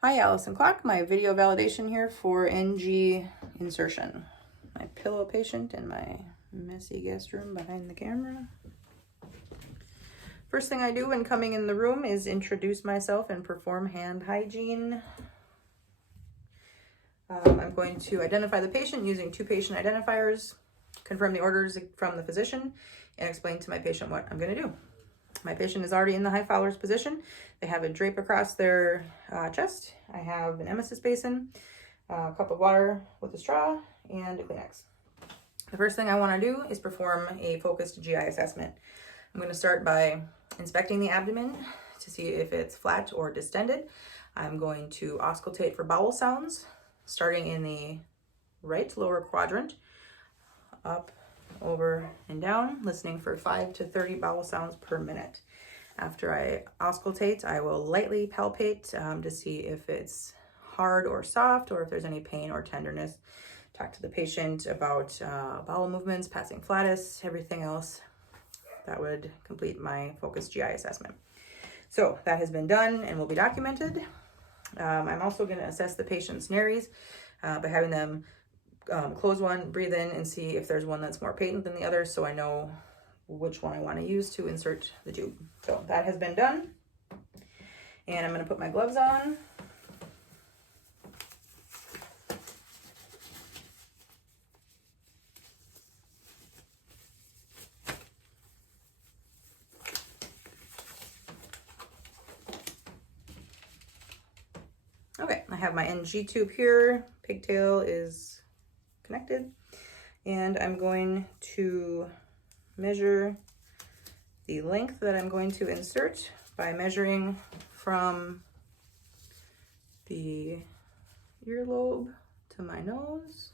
Hi, Allison Clock, my video validation here for NG insertion. My pillow patient in my messy guest room behind the camera. First thing I do when coming in the room is introduce myself and perform hand hygiene. I'm going to identify the patient using 2 patient identifiers, confirm the orders from the physician, and explain to my patient what I'm going to do. My patient is already in the high Fowler's position. They have a drape across their chest. I have an emesis basin, a cup of water with a straw, and a Kleenex. The first thing I want to do is perform a focused GI assessment. I'm going to start by inspecting the abdomen to see if it's flat or distended. I'm going to auscultate for bowel sounds, starting in the right lower quadrant, up, over, and down, listening for 5 to 30 bowel sounds per minute. After I auscultate, I will lightly palpate to see if it's hard or soft, or if there's any pain or tenderness. Talk to the patient about bowel movements, passing flatus, everything else. That would complete my focused GI assessment. So that has been done and will be documented. I'm also going to assess the patient's nares by having them close one, breathe in, and see if there's one that's more patent than the other, so I know which one I want to use to insert the tube. So that has been done, and I'm going to put my gloves on. Okay, I have my NG tube here. Pigtail is connected, and I'm going to measure the length that I'm going to insert by measuring from the earlobe to my nose,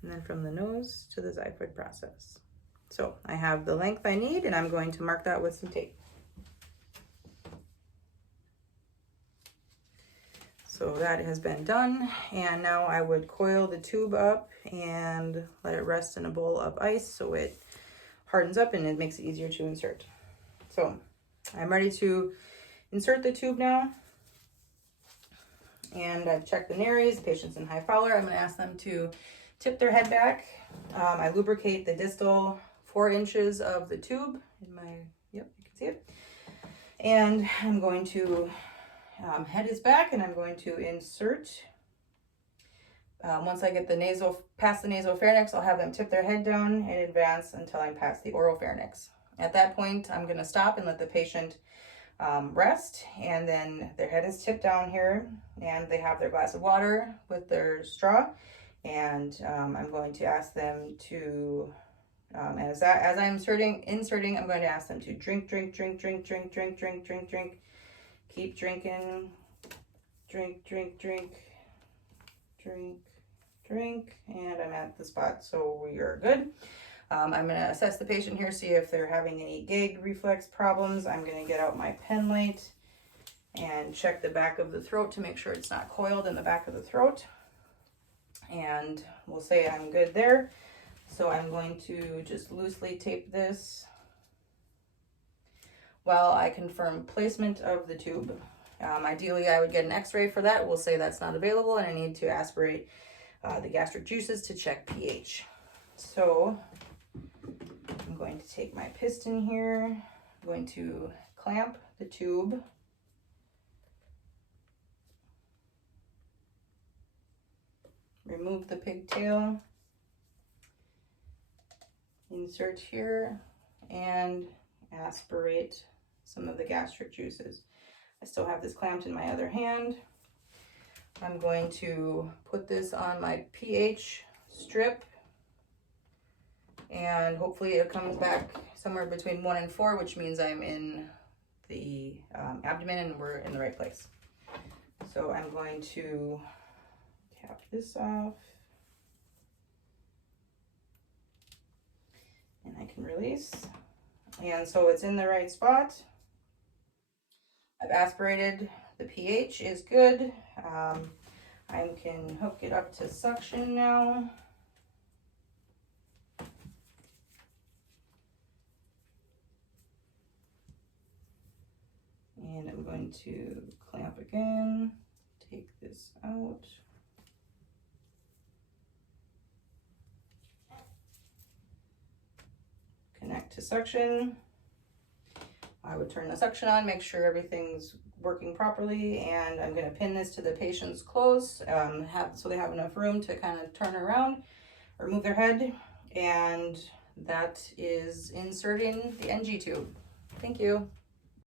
and then from the nose to the xiphoid process. So I have the length I need, and I'm going to mark that with some tape. So that has been done, and now I would coil the tube up and let it rest in a bowl of ice so it hardens up and it makes it easier to insert. So I'm ready to insert the tube now, and I've checked the nares. The patient's in high Fowler. I'm going to ask them to tip their head back. I lubricate the distal 4 inches of the tube in my, yep, you can see it. And I'm going to head is back, and I'm going to insert. Once I get the past the nasopharynx, I'll have them tip their head down in advance until I'm past the oropharynx. At that point, I'm going to stop and let the patient rest, and then their head is tipped down here, and they have their glass of water with their straw, and I'm going to ask them to, as I'm inserting, I'm going to ask them to drink, drink, drink, drink, drink, drink, drink, drink, drink. Keep drinking, drink, drink, drink, drink, drink, and I'm at the spot, so we are good. I'm going to assess the patient here, see if they're having any gag reflex problems. I'm going to get out my pen light and check the back of the throat to make sure it's not coiled in the back of the throat. And we'll say I'm good there. So I'm going to just loosely tape this while I confirm placement of the tube. Ideally, I would get an x-ray for that. We'll say that's not available, and I need to aspirate the gastric juices to check pH. So I'm going to take my piston here. I'm going to clamp the tube. Remove the pigtail. Insert here and aspirate some of the gastric juices. I still have this clamped in my other hand. I'm going to put this on my pH strip, and hopefully it comes back somewhere between 1 and 4, which means I'm in the abdomen and we're in the right place. So I'm going to cap this off, and I can release. And so it's in the right spot. I've aspirated, the pH is good. I can hook it up to suction now. And I'm going to clamp again. this out. Connect to suction. I would turn the suction on, make sure everything's working properly, and I'm going to pin this to the patient's clothes, so they have enough room to kind of turn around or move their head, and that is inserting the NG tube. Thank you.